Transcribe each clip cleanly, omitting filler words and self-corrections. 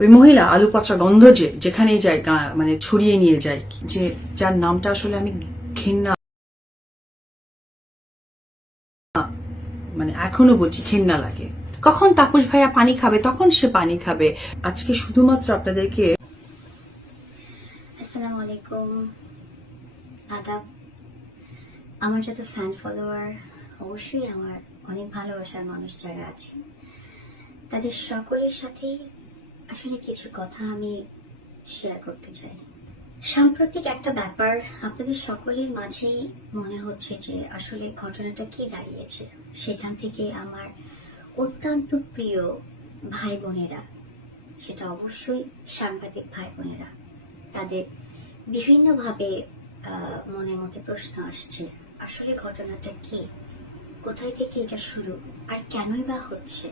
ওই মহিলা আলু পচা গন্ধ যেখানেই যায় মানে ছড়িয়ে নিয়ে যায়, যে যার নামটা আসলে আমি ঘেন্না, মানে এখনো বলছি ঘেন্না লাগে। কখন তাপস ভাইয়া পানি খাবে তখন সে পানি খাবে। আজকে শুধুমাত্র আপনাদেরকে আসসালামু আলাইকুম, আদাব। আমার যত ফ্যান ফলোয়ার, অবশ্যই আমার অনেক ভালোবাসার মানুষ যারা আছে, তাদের সকলের সাথেই আসলে কিছু কথা আমি শেয়ার করতে চাই। সাম্প্রতিক একটা ব্যাপার আপনাদের সকলের মাঝেই মনে হচ্ছে যে আসলে ঘটনাটা কি দাঁড়িয়েছে। সেখান থেকে আমার অত্যন্ত প্রিয় ভাই বোনেরা, সেটা অবশ্যই সাংবাদিক ভাই বোনেরা, তাদের বিভিন্নভাবে মনের মধ্যে প্রশ্ন আসছে, আসলে ঘটনাটা কি, কোথায় থেকে এটা শুরু, আর কেনই বা হচ্ছে।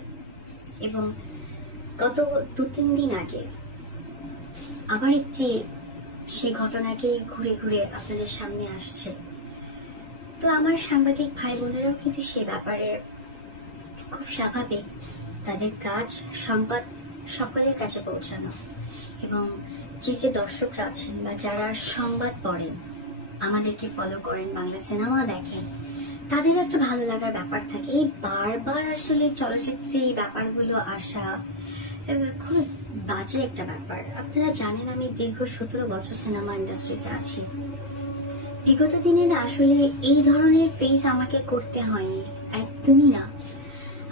এবং গত 2-3 দিন আগে আবার একটি সেই ঘটনাকে ঘুরে ঘুরে আপনাদের সামনে আসছে। তো আমার সাংবাদিক ভাই বোনেরাও কিন্তু সে ব্যাপারে খুব স্বাভাবিক, তাদের কাজ সংবাদ সকলের কাছে পৌঁছানো। এবং যে দর্শকরা আছেন বা যারা সংবাদ পড়েন, আমাদেরকে ফলো করেন, বাংলা সিনেমা দেখেন, তাদের একটা ভালো লাগার ব্যাপার থাকে। এই বারবার আসলে চলচ্চিত্রে এই ব্যাপারগুলো আসা খুব বাজে একটা ব্যাপার। আপনারা জানেন আমি দীর্ঘ 17 বছর সিনেমা ইন্ডাস্ট্রিতে আছি। বিগত দিনে না আসলে এই ধরনের ফেস আমাকে করতে হয়নি, একদমই না।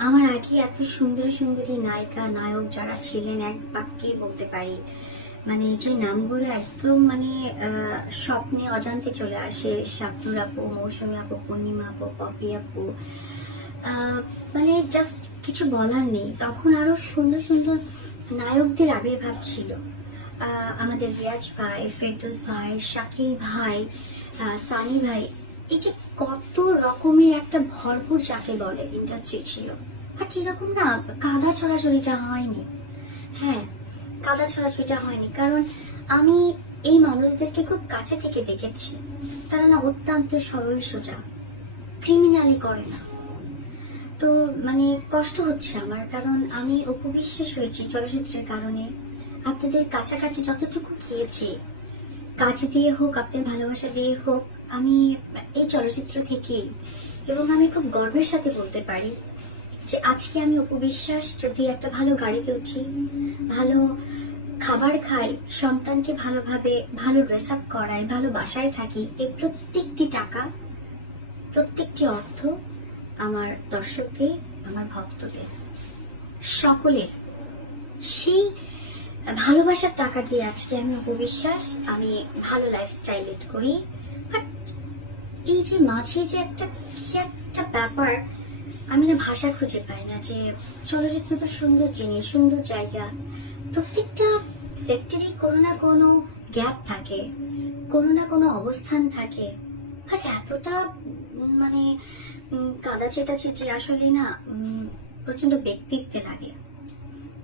আমার আগে এত সুন্দর সুন্দরী নায়িকা নায়ক যারা ছিলেন, এক বাক্যে বলতে পারি, মানে যে নামগুলো একদম মানে স্বপ্নে অজান্তে চলে আসে, শাবনূর আপু, মৌসুমী আপু, পূর্ণিমা আপু, পপি আপু, মানে জাস্ট কিছু বলার নেই। তখন আরো সুন্দর সুন্দর নায়কদের আবির্ভাব ছিল। আমাদের রিয়াজ ভাই, ফেরদৌস ভাই, শাকিল ভাই, সানি ভাই, এই যে কত রকমের একটা ভরপুর যাকে বলে ইন্ডাস্ট্রি ছিল। বাট এরকম না কাদা ছড়াছড়িটা হয়নি। হ্যাঁ, কাদা ছড়াছড়িটা হয়নি, কারণ আমি এই মানুষদেরকে খুব কাছে থেকে দেখেছি। তারা না অত্যন্ত সরল সোজা, ক্রিমিনালি করে না। তো মানে কষ্ট হচ্ছে আমার, কারণ আমি অপবিশ্বাস হয়েছি চলচ্চিত্রের কারণে। আপনাদের কাছাকাছি যতটুকু গিয়েছি, কাজ দিয়ে হোক, আপনার ভালোবাসা দিয়ে হোক, আমি এই চলচ্চিত্র থেকেই, এবং আমি খুব গর্বের সাথে বলতে পারি যে আজকে আমি অপবিশ্বাস যদি একটা ভালো গাড়িতে উঠি, ভালো খাবার খাই, সন্তানকে ভালোভাবে ভালো ড্রেস আপ করাই, ভালো বাসায় থাকি, এই প্রত্যেকটি টাকা, প্রত্যেকটি অর্থ আমার দর্শকদের, আমার ভক্তদের, সকলের সেই ভালোবাসার টাকা দিয়ে আজকে আমি অপবিশ্বাস আমি ভালো লাইফস্টাইল লিড করি। বাট এই যে মাঝে যে একটা ব্যাপার, আমি না ভাষা খুঁজে পাই না। যে চলচ্চিত্র তো সুন্দর জিনিস, সুন্দর জায়গা, প্রত্যেকটা সেক্টরেই কোনো না কোনো গ্যাপ থাকে, কোনো না কোনো অবস্থান থাকে। বাট এতটা মানে কাদা চেটাচেটি আসলে না প্রচন্ড ব্যক্তিত্বে লাগে।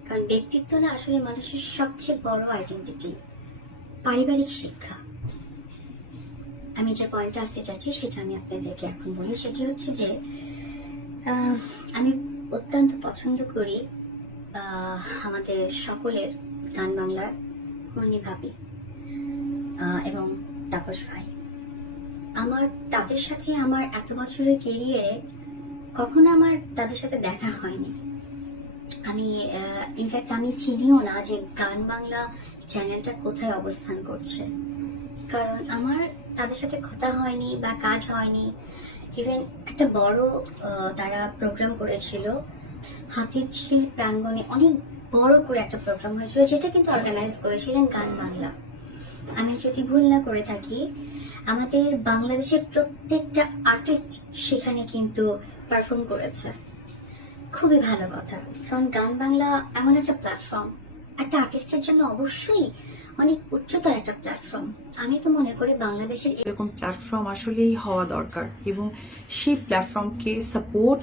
কারণ ব্যক্তিত্ব না আসলে মানুষের সবচেয়ে বড় আইডেন্টিটি, পারিবারিক শিক্ষা। আমি যে পয়েন্টে আসতে চাচ্ছি সেটা আমি আপনাদেরকে এখন বলি। সেটি হচ্ছে যে আমি অত্যন্ত পছন্দ করি আমাদের সকলের গান বাংলার মুন্নি ভাবি এবং তাপস ভাই। আমার তাদের সাথে আমার এত বছরের কেরিয়ারে কখনো আমার তাদের সাথে দেখা হয়নি। আমি ইনফ্যাক্ট আমি চিনিও না যে গান বাংলা চ্যানেলটা কোথায় অবস্থান করছে, কারণ আমার তাদের সাথে কথা হয়নি বা কাজ হয়নি। ইভেন একটা বড় তারা প্রোগ্রাম করেছিল হাতিরঝিল প্রাঙ্গণে, অনেক বড় করে একটা প্রোগ্রাম হয়েছিল, যেটা কিন্তু অর্গানাইজ করেছিলেন গান বাংলা। আমি যদি ভুল না করে থাকি, আমাদের বাংলাদেশের প্রত্যেকটা আর্টিস্ট সেখানে কিন্তু পারফর্ম করেছে। খুবই ভালো কথা, কারণ গান বাংলা এমন একটা প্ল্যাটফর্ম, একটা আর্টিস্টের জন্য অবশ্যই অনেক উচ্চতর একটা প্ল্যাটফর্ম। আমি তো মনে করি বাংলাদেশের এরকম প্ল্যাটফর্ম আসলেই হওয়া দরকার, এবং সেই প্ল্যাটফর্মকে সাপোর্ট